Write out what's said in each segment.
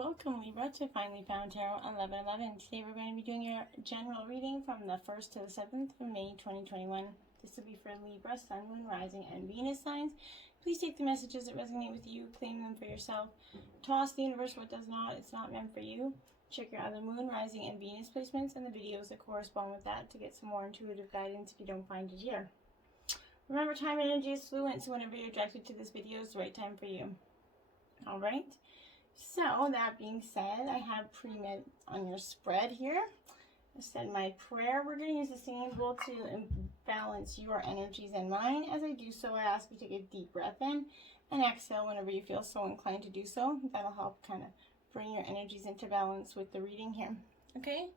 Welcome Libra to Finally Found Tarot 1111. Today we're going to be doing your general reading from the 1st to the 7th of May 2021. This will be for Libra, Sun, Moon, Rising, and Venus signs. Please take the messages that resonate with you, claim them for yourself. Toss the universe what does not, it's not meant for you. Check your other Moon, Rising, and Venus placements and the videos that correspond with that to get some more intuitive guidance if you don't find it here. Remember, time and energy is fluent, so whenever you're attracted to this video is the right time for you. Alright? So, that being said, I have pre-med on your spread here. I said my prayer. We're going to use the singing bowl to balance your energies and mine. As I do so, I ask you to take a deep breath in and exhale whenever you feel so inclined to do so. That'll help kind of bring your energies into balance with the reading here. Okay?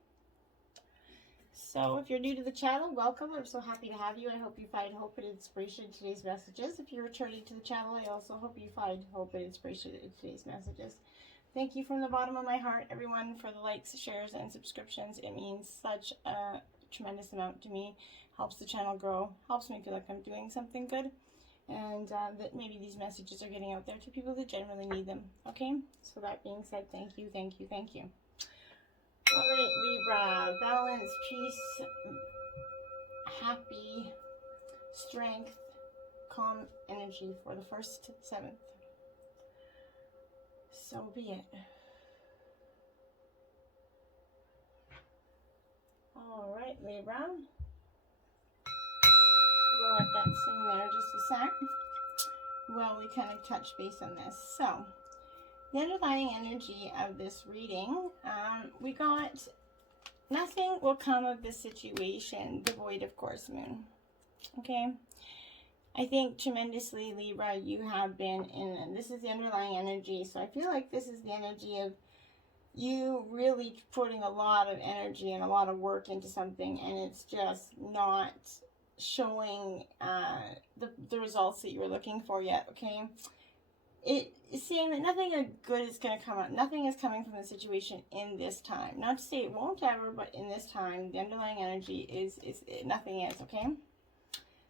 So, if you're new to the channel, welcome. I'm so happy to have you. I hope you find hope and inspiration in today's messages. If you're returning to the channel, I also hope you find hope and inspiration in today's messages. Thank you from the bottom of my heart, everyone, for the likes, shares, and subscriptions. It means such a tremendous amount to me. Helps the channel grow. Helps me feel like I'm doing something good. And that maybe these messages are getting out there to people that genuinely need them. Okay? So that being said, thank you, thank you, thank you. Alright, Libra. Balance, peace, happy, strength, calm energy for the 1st to the 7th. So be it. Alright, Libra. We'll let that sing there just a sec while we kind of touch base on this. So, the underlying energy of this reading, we got nothing will come of this situation devoid of course, Moon. Okay? I think tremendously, Libra, you have been in, and this is the underlying energy, so I feel like this is the energy of you really putting a lot of energy and a lot of work into something, and it's just not showing the results that you were looking for yet, okay? It is saying that nothing good is going to come out. Nothing is coming from the situation in this time. Not to say it won't ever, but in this time, the underlying energy is nothing is, okay?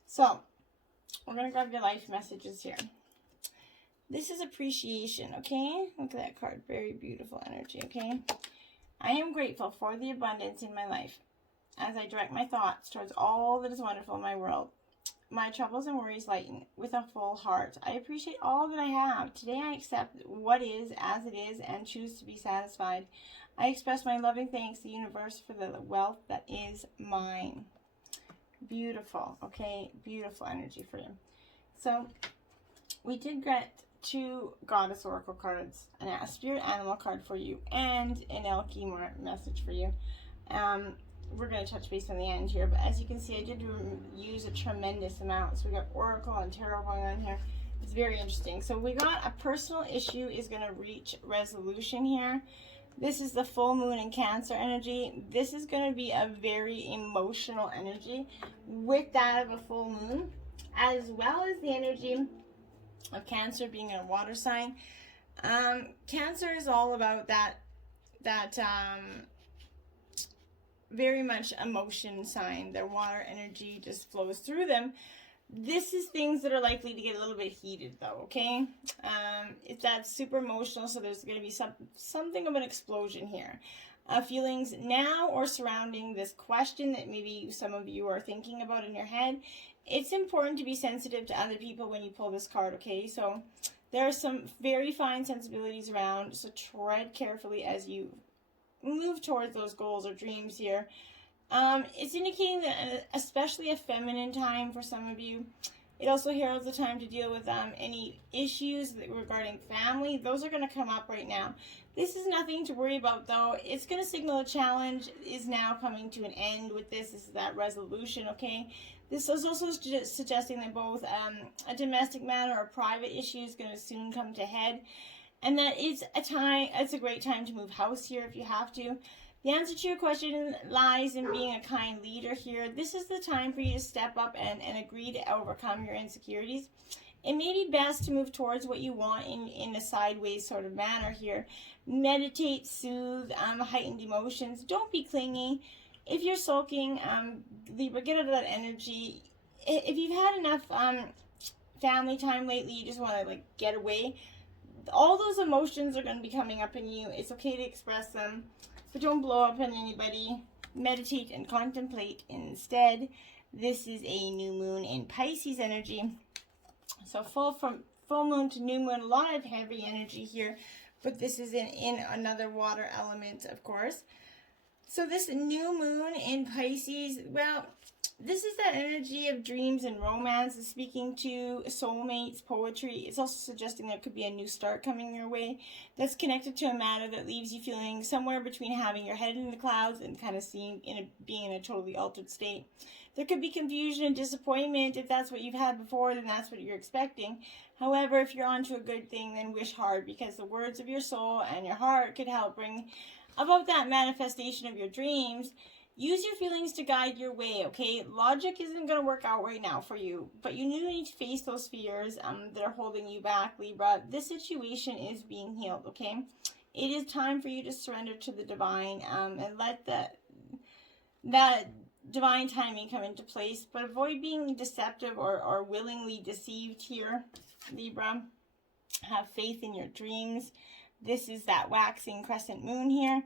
So, we're going to grab your life messages here. This is appreciation, okay? Look at that card. Very beautiful energy, okay? I am grateful for the abundance in my life as I direct my thoughts towards all that is wonderful in my world. My troubles and worries lighten with a full heart. I appreciate all that I have. Today I accept what is as it is and choose to be satisfied. I express my loving thanks to the universe for the wealth that is mine. Beautiful, okay? Beautiful energy for you. So, we did get 2 Goddess Oracle cards, a Spirit Animal card for you, and an Elky message for you. We're going to touch base on the end here, but as you can see, I did use a tremendous amount. So, we got Oracle and Tarot going on here. It's very interesting. So, we got a personal issue is going to reach resolution here. This is the full moon in Cancer energy. This is going to be a very emotional energy with that of a full moon, as well as the energy of Cancer being a water sign. Cancer is all about that very much emotion sign. Their water energy just flows through them. This is things that are likely to get a little bit heated though, okay? That's super emotional, so there's going to be something of an explosion here. Feelings now or surrounding this question that maybe some of you are thinking about in your head. It's important to be sensitive to other people when you pull this card, okay? So there are some very fine sensibilities around, so tread carefully as you move towards those goals or dreams here. It's indicating that especially a feminine time for some of you. It also heralds the time to deal with any issues regarding family. Those are going to come up right now. This is nothing to worry about though. It's going to signal a challenge is now coming to an end with this. This is that resolution, okay? This is also suggesting that both a domestic matter or private issue is going to soon come to head. And that it's a great time to move house here if you have to. The answer to your question lies in being a kind leader here. This is the time for you to step up and agree to overcome your insecurities. It may be best to move towards what you want in a sideways sort of manner here. Meditate, soothe, heightened emotions. Don't be clingy. If you're sulking, Libra, get out of that energy. If you've had enough family time lately, you just want to like get away, all those emotions are going to be coming up in you. It's okay to express them, but don't blow up on anybody. Meditate and contemplate instead. This is a new moon in Pisces energy. So full moon to new moon, a lot of heavy energy here, but this is in another water element, of course. So this new moon in Pisces, well, this is that energy of dreams and romance. It's speaking to soulmates, poetry. It's also suggesting there could be a new start coming your way that's connected to a matter that leaves you feeling somewhere between having your head in the clouds and kind of being in a totally altered state. There could be confusion and disappointment. If that's what you've had before, then that's what you're expecting. However, if you're onto a good thing, then wish hard, because the words of your soul and your heart could help bring about that manifestation of your dreams. Use your feelings to guide your way, okay? Logic isn't going to work out right now for you, but you need to face those fears that are holding you back, Libra. This situation is being healed, okay? It is time for you to surrender to the divine and let that divine timing come into place, but avoid being deceptive or willingly deceived here, Libra. Have faith in your dreams. This is that waxing crescent moon here.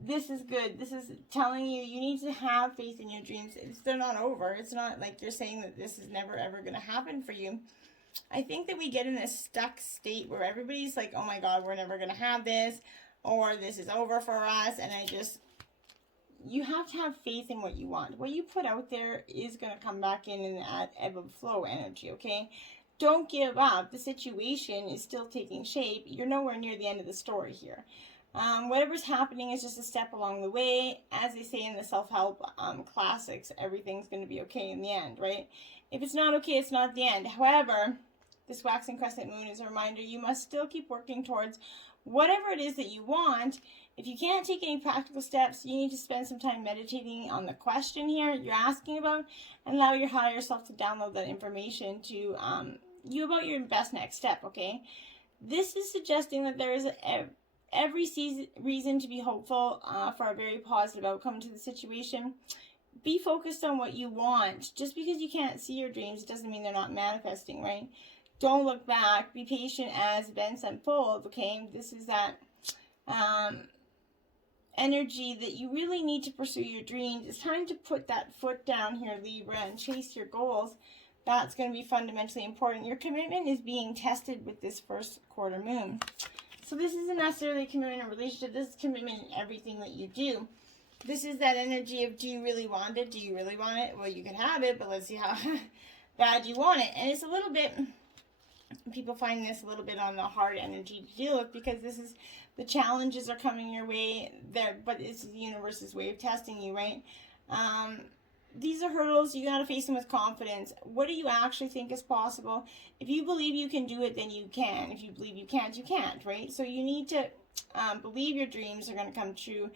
This is good. This is telling you need to have faith in your dreams. They're not over. It's not like you're saying that this is never ever going to happen for you. I think that we get in this stuck state where everybody's like, oh my God, we're never going to have this, or this is over for us. And you have to have faith in what you want. What you put out there is going to come back in that ebb and flow energy, okay? Don't give up. The situation is still taking shape. You're nowhere near the end of the story here. Whatever's happening is just a step along the way. As they say in the self-help classics, everything's going to be okay in the end, right? If it's not okay, it's not the end. However, this waxing crescent moon is a reminder you must still keep working towards whatever it is that you want. If you can't take any practical steps, you need to spend some time meditating on the question here you're asking about, and allow your higher self to download that information to you about your best next step, okay? This is suggesting that there is every reason to be hopeful for a very positive outcome to the situation. Be focused on what you want. Just because you can't see your dreams doesn't mean they're not manifesting, right? Don't look back. Be patient as events unfold, okay? This is that energy that you really need to pursue your dreams. It's time to put that foot down here, Libra, and chase your goals. That's going to be fundamentally important. Your commitment is being tested with this first quarter moon. So this isn't necessarily a commitment in a relationship. This is commitment in everything that you do. This is that energy of, do you really want it? Do you really want it? Well, you can have it, but let's see how bad you want it. And it's a little bit, people find this a little bit on the hard energy to deal with, because this is, the challenges are coming your way there, but it's the universe's way of testing you, right? These are hurdles. You got to face them with confidence. What do you actually think is possible? If you believe you can do it, then you can. If you believe you can't, you can't, right? So you need to believe your dreams are going to come true.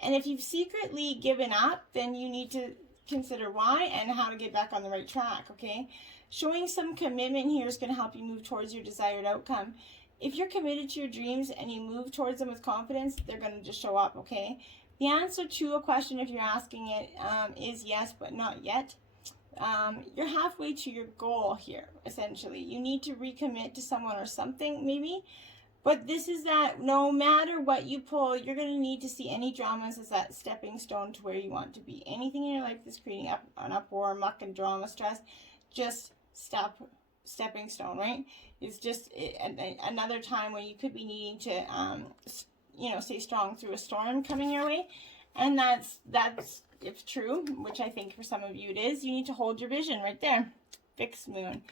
And if you've secretly given up, then you need to consider why and how to get back on the right track, okay? Showing some commitment here is going to help you move towards your desired outcome. If you're committed to your dreams and you move towards them with confidence, they're going to just show up, okay? The answer to a question, if you're asking it, is yes, but not yet. You're halfway to your goal here, essentially. You need to recommit to someone or something, maybe. But this is that no matter what you pull, you're going to need to see any dramas as that stepping stone to where you want to be. Anything in your life that's creating an uproar, muck, and drama, stress, just stepping stone, right? It's just another time where you could be needing to, stay strong through a storm coming your way. And that's if true, which I think for some of you it is, you need to hold your vision right there. Fixed moon.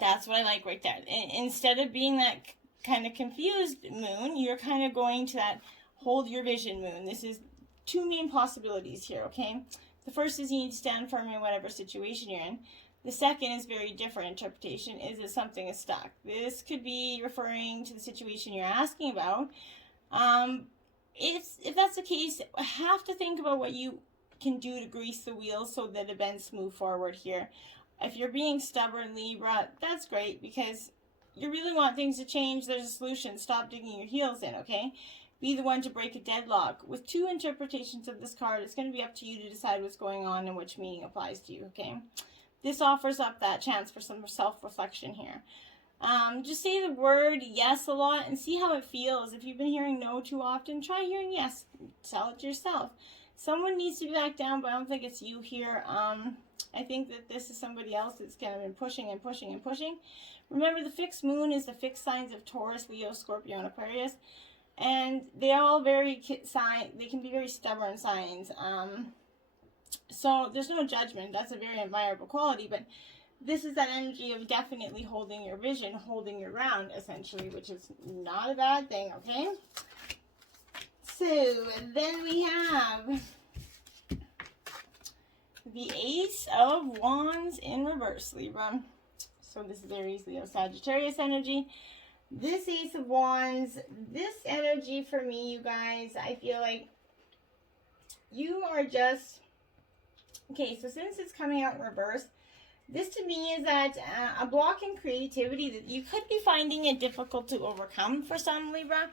That's what I like right there. Instead of being that kind of confused moon, you're kind of going to that hold your vision moon. This is two main possibilities here, okay? The first is you need to stand firm in whatever situation you're in. The second is very different interpretation, is that something is stuck. This could be referring to the situation you're asking about. If that's the case, have to think about what you can do to grease the wheels so that events move forward here. If you're being stubborn, Libra, that's great, because you really want things to change. There's a solution. Stop digging your heels in, okay? Be the one to break a deadlock. With two interpretations of this card, it's going to be up to you to decide what's going on and which meaning applies to you, okay? This offers up that chance for some self-reflection here. Just say the word yes a lot and see how it feels. If you've been hearing no too often, try hearing yes. Tell it to yourself. Someone needs to be back down, but I don't think it's you here. I think that this is somebody else that's kind of been pushing and pushing and pushing. Remember, the fixed moon is the fixed signs of Taurus, Leo, Scorpio, and Aquarius. And they all they can be very stubborn signs. So there's no judgment. That's a very admirable quality, but this is that energy of definitely holding your vision, holding your ground, essentially, which is not a bad thing, okay? So then we have the Ace of Wands in reverse, Libra. So this is Aries, Leo, Sagittarius energy. This Ace of Wands, this energy for me, you guys, I feel like you are just... Okay, so since it's coming out in reverse, this to me is that a block in creativity that you could be finding it difficult to overcome for some, Libra.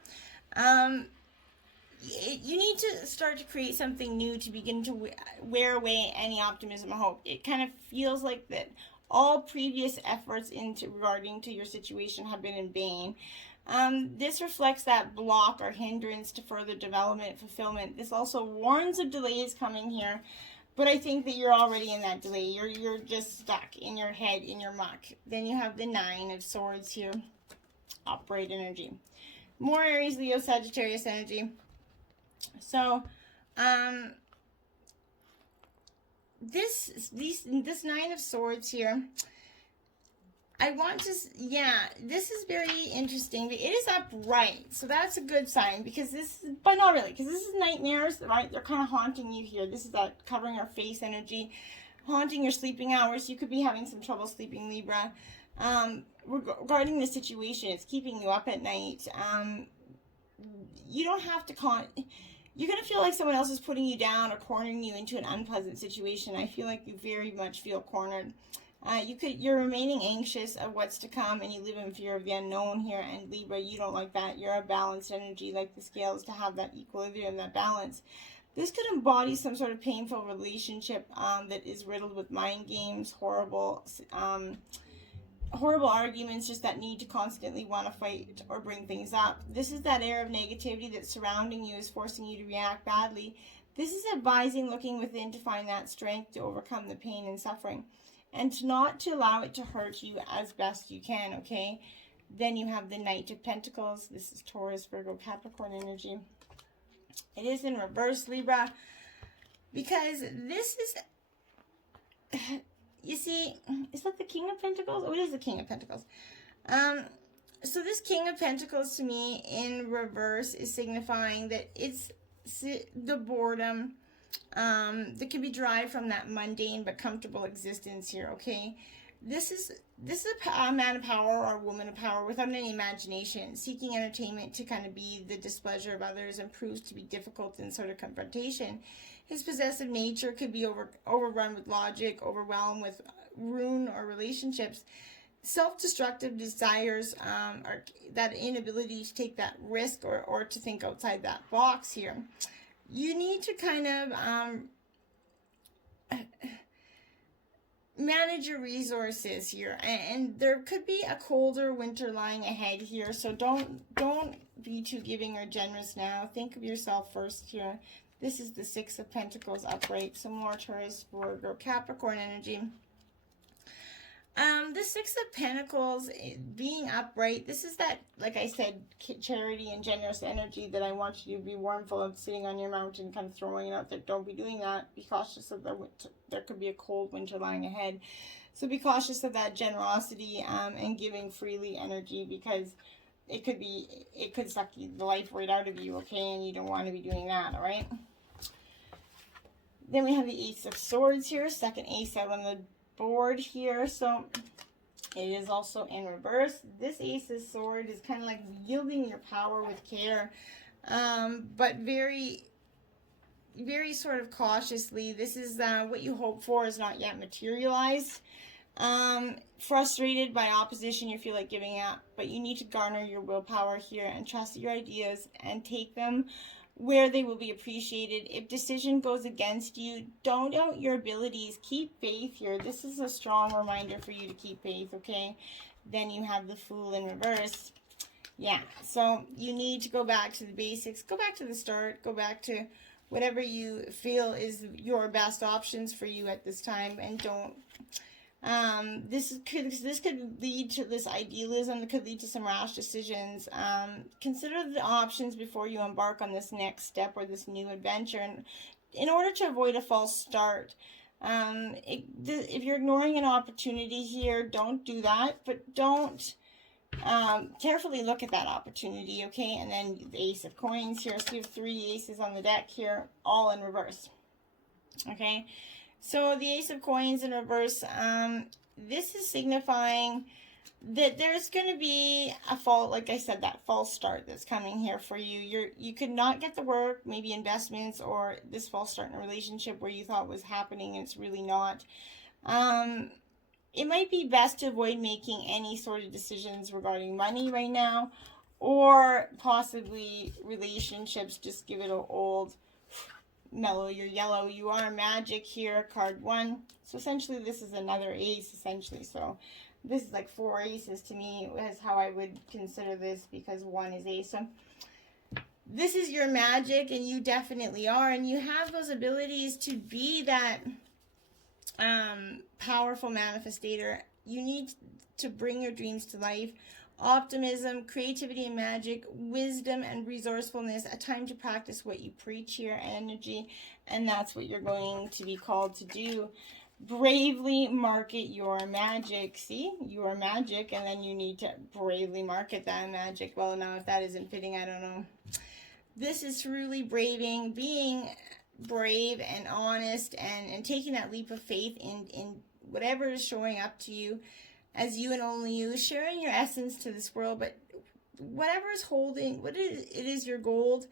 You need to start to create something new to begin to wear away any optimism or hope. It kind of feels like that all previous efforts regarding to your situation have been in vain. This reflects that block or hindrance to further development and fulfillment. This also warns of delays coming here, but I think that you're already in that delay. You're just stuck in your head, in your muck. Then you have the Nine of Swords here, upright energy. More Aries, Leo, Sagittarius energy. So, this Nine of Swords here, I want to, this is very interesting. It is upright, so that's a good sign, because this, but not really, because this is nightmares, right? They're kind of haunting you here. This is that covering your face energy, haunting your sleeping hours. You could be having some trouble sleeping, Libra. Regarding the situation, it's keeping you up at night. You don't have to you're going to feel like someone else is putting you down or cornering you into an unpleasant situation. I feel like you very much feel cornered. You're remaining anxious of what's to come, and you live in fear of the unknown here. And Libra, you don't like that. You're a balanced energy, like the scales, to have that equilibrium, that balance. This could embody some sort of painful relationship that is riddled with mind games, horrible arguments, just that need to constantly want to fight or bring things up. This is that air of negativity that's surrounding you, is forcing you to react badly. This is advising looking within to find that strength to overcome the pain and suffering, and not to allow it to hurt you as best you can, okay? Then you have the Knight of Pentacles. This is Taurus, Virgo, Capricorn energy. It is in reverse, Libra, because this is... You see, is that the King of Pentacles? Oh, it is the King of Pentacles. So this King of Pentacles to me in reverse is signifying that it's the boredom that can be derived from that mundane but comfortable existence here, okay? This is a man of power or a woman of power without any imagination, seeking entertainment to kind of be the displeasure of others, and proves to be difficult in sort of confrontation. His possessive nature could be overrun with logic, overwhelmed with ruin or relationships. Self-destructive desires, or that inability to take that risk or to think outside that box here. You need to kind of manage your resources here, and there could be a colder winter lying ahead here, so don't be too giving or generous now. Think of yourself first here. This is the Six of Pentacles upright, some more Taurus, Virgo, Capricorn energy. The Six of Pentacles being upright, this is that, like I said, charity and generous energy that I want you to be warmful of, sitting on your mountain, kind of throwing it out there. Don't be doing that. Be cautious of there could be a cold winter lying ahead. So be cautious of that generosity and giving freely energy, because it could suck the life right out of you, okay? And you don't want to be doing that, all right? Then we have the Ace of Swords here, second ace out on the board here. So it is also in reverse. This Ace of Swords is kind of like wielding your power with care, but very, very sort of cautiously. This is what you hope for is not yet materialized. Frustrated by opposition, you feel like giving up, but you need to garner your willpower here and trust your ideas and take them where they will be appreciated. If decision goes against you, don't doubt your abilities. Keep faith here. This is a strong reminder for you to keep faith, okay? Then you have the Fool in reverse. Yeah, so you need to go back to the basics, go back to the start, go back to whatever you feel is your best options for you at this time, and don't this could lead to this idealism that could lead to some rash decisions. Consider the options before you embark on this next step or this new adventure, and in order to avoid a false start. If you're ignoring an opportunity here, don't do that, but don't carefully look at that opportunity, okay? And then the Ace of Coins here. So you have 3 aces on the deck here, all in reverse, okay? So the Ace of Coins in reverse, this is signifying that there's going to be a like I said, that false start that's coming here for you. You could not get the work, maybe investments, or this false start in a relationship where you thought was happening and it's really not. It might be best to avoid making any sort of decisions regarding money right now, or possibly relationships. Just give it an old mellow your yellow. You are magic here, card 1. So essentially this is another ace, essentially. So this is like 4 aces to me, is how I would consider this, because 1 is ace. So this is your magic, and you definitely are, and you have those abilities to be that powerful manifestator. You need to bring your dreams to life. Optimism, creativity and magic, wisdom and resourcefulness, a time to practice what you preach here, energy, and that's what you're going to be called to do. Bravely market your magic. See, you are magic, and then you need to bravely market that magic. Well, now if that isn't fitting, I don't know. This is truly braving, being brave and honest, and taking that leap of faith in whatever is showing up to you as you and only you, sharing your essence to this world. But whatever is holding, what it is your gold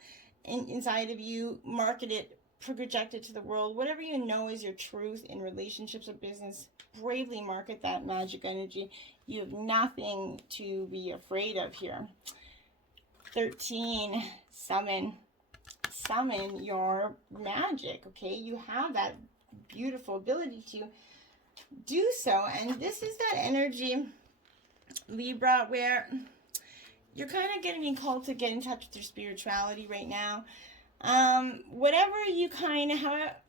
inside of you, market it, project it to the world. Whatever you know is your truth in relationships or business, bravely market that magic energy. You have nothing to be afraid of here. 13, summon your magic, okay? You have that beautiful ability to do so, and this is that energy, Libra, where you're kind of getting called to get in touch with your spirituality right now. Whatever you kind of,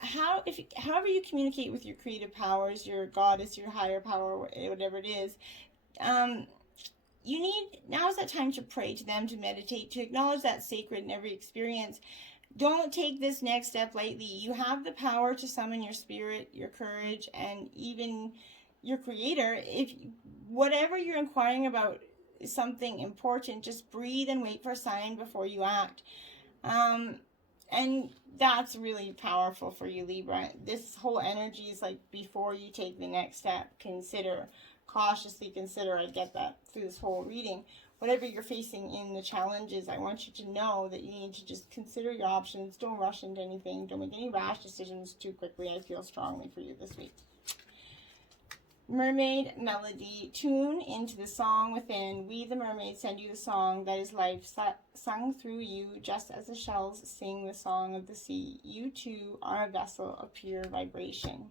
however you communicate with your creative powers, your goddess, your higher power, whatever it is, now's that time to pray to them, to meditate, to acknowledge that sacred in every experience. Don't take this next step lightly. You have the power to summon your spirit, your courage, and even your creator. If whatever you're inquiring about is something important, just breathe and wait for a sign before you act. And that's really powerful for you, Libra. This whole energy is like, before you take the next step, cautiously consider. I get that through this whole reading. Whatever you're facing in the challenges, I want you to know that you need to just consider your options. Don't rush into anything. Don't make any rash decisions too quickly. I feel strongly for you this week. Mermaid melody. Tune into the song within. We the mermaids send you the song that is life sung through you, just as the shells sing the song of the sea. You too are a vessel of pure vibration.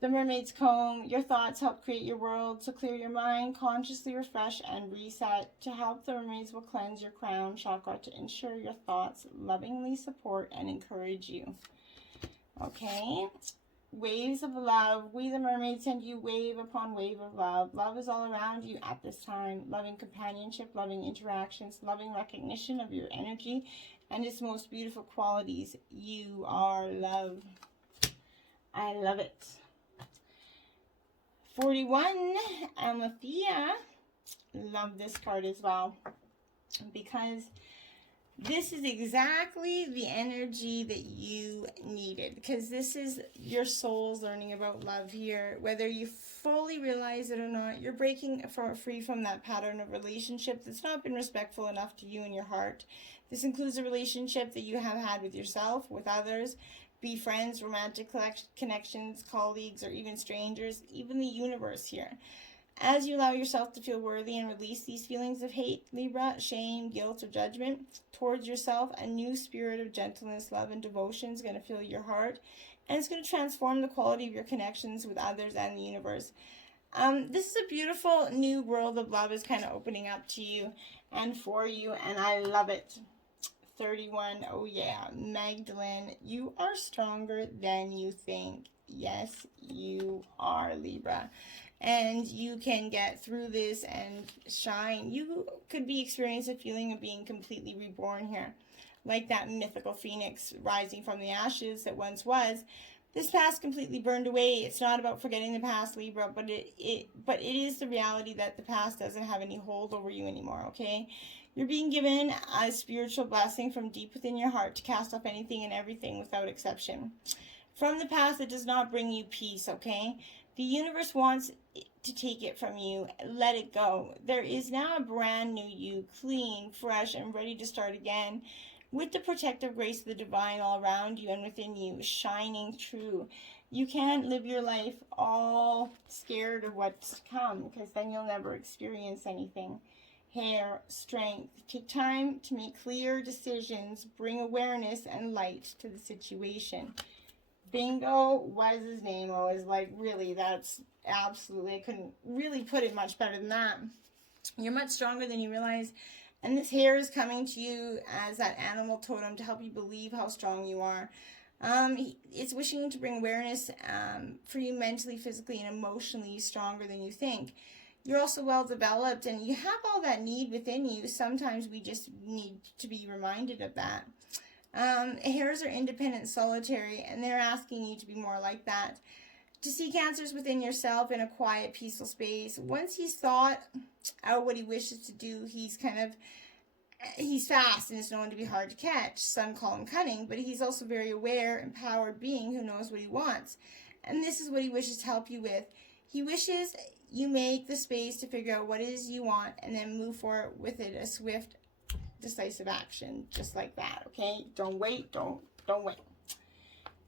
The mermaid's comb. Your thoughts help create your world, so clear your mind, consciously refresh and reset. To help, the mermaids will cleanse your crown chakra to ensure your thoughts lovingly support and encourage you. Okay. Waves of love. We the mermaids send you wave upon wave of love. Love is all around you at this time. Loving companionship, loving interactions, loving recognition of your energy and its most beautiful qualities. You are love. I love it. 41, Amathea. Love this card as well, because this is exactly the energy that you needed, because this is your soul's learning about love here. Whether you fully realize it or not, you're breaking free from that pattern of relationship that's not been respectful enough to you and your heart. This includes a relationship that you have had with yourself, with others, be friends, romantic connections, colleagues, or even strangers, even the universe here. As you allow yourself to feel worthy and release these feelings of hate, Libra, shame, guilt, or judgment towards yourself, a new spirit of gentleness, love, and devotion is going to fill your heart, and it's going to transform the quality of your connections with others and the universe. This is a beautiful new world of love is kind of opening up to you and for you, and I love it. 31, oh yeah, Magdalene, you are stronger than you think. Yes, you are, Libra. And you can get through this and shine. You could be experiencing a feeling of being completely reborn here. Like that mythical phoenix rising from the ashes that once was. This past completely burned away. It's not about forgetting the past, Libra, but it is the reality that the past doesn't have any hold over you anymore, okay? You're being given a spiritual blessing from deep within your heart to cast off anything and everything without exception. From the past, it does not bring you peace, okay? The universe wants to take it from you. Let it go. There is now a brand new you, clean, fresh, and ready to start again, with the protective grace of the divine all around you and within you, shining true. You can't live your life all scared of what's to come, because then you'll never experience anything. Hair, strength. Take time to make clear decisions. Bring awareness and light to the situation. Bingo was his name. I was like, really, that's absolutely, I couldn't really put it much better than that. You're much stronger than you realize. And this hair is coming to you as that animal totem to help you believe how strong you are. It's wishing to bring awareness for you mentally, physically, and emotionally stronger than you think. You're also well developed and you have all that need within you. Sometimes we just need to be reminded of that. Hairs are independent and solitary, and they're asking you to be more like that. To seek answers within yourself in a quiet, peaceful space. Once he's thought out what he wishes to do, he's fast and is known to be hard to catch. Some call him cunning, but he's also very aware, empowered being who knows what he wants. And this is what he wishes to help you with. He wishes you make the space to figure out what it is you want and then move forward with it, a swift, decisive action, just like that, okay? Don't wait, don't wait.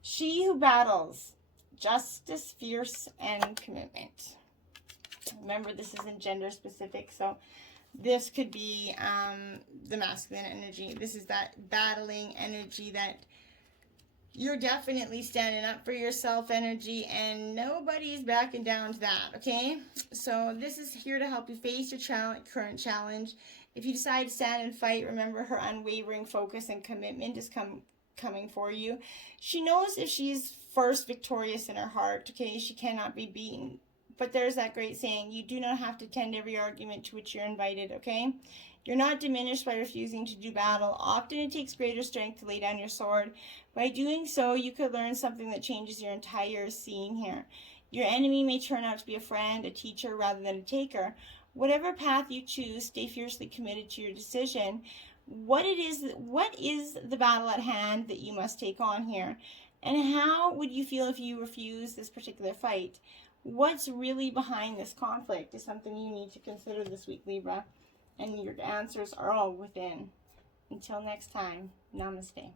She who battles, justice, fierce, and commitment. Remember, this isn't gender specific, so this could be the masculine energy. This is that battling energy that you're definitely standing up for yourself energy, and nobody's backing down to that, okay? So this is here to help you face your current challenge. If you decide to stand and fight, remember her unwavering focus and commitment is coming for you. She knows if she's first victorious in her heart, okay, she cannot be beaten. But there's that great saying, you do not have to attend every argument to which you're invited, okay? You're not diminished by refusing to do battle. Often it takes greater strength to lay down your sword. By doing so, you could learn something that changes your entire scene here. Your enemy may turn out to be a friend, a teacher, rather than a taker. Whatever path you choose, stay fiercely committed to your decision. What is the battle at hand that you must take on here? And how would you feel if you refuse this particular fight? What's really behind this conflict is something you need to consider this week, Libra. And your answers are all within. Until next time, namaste.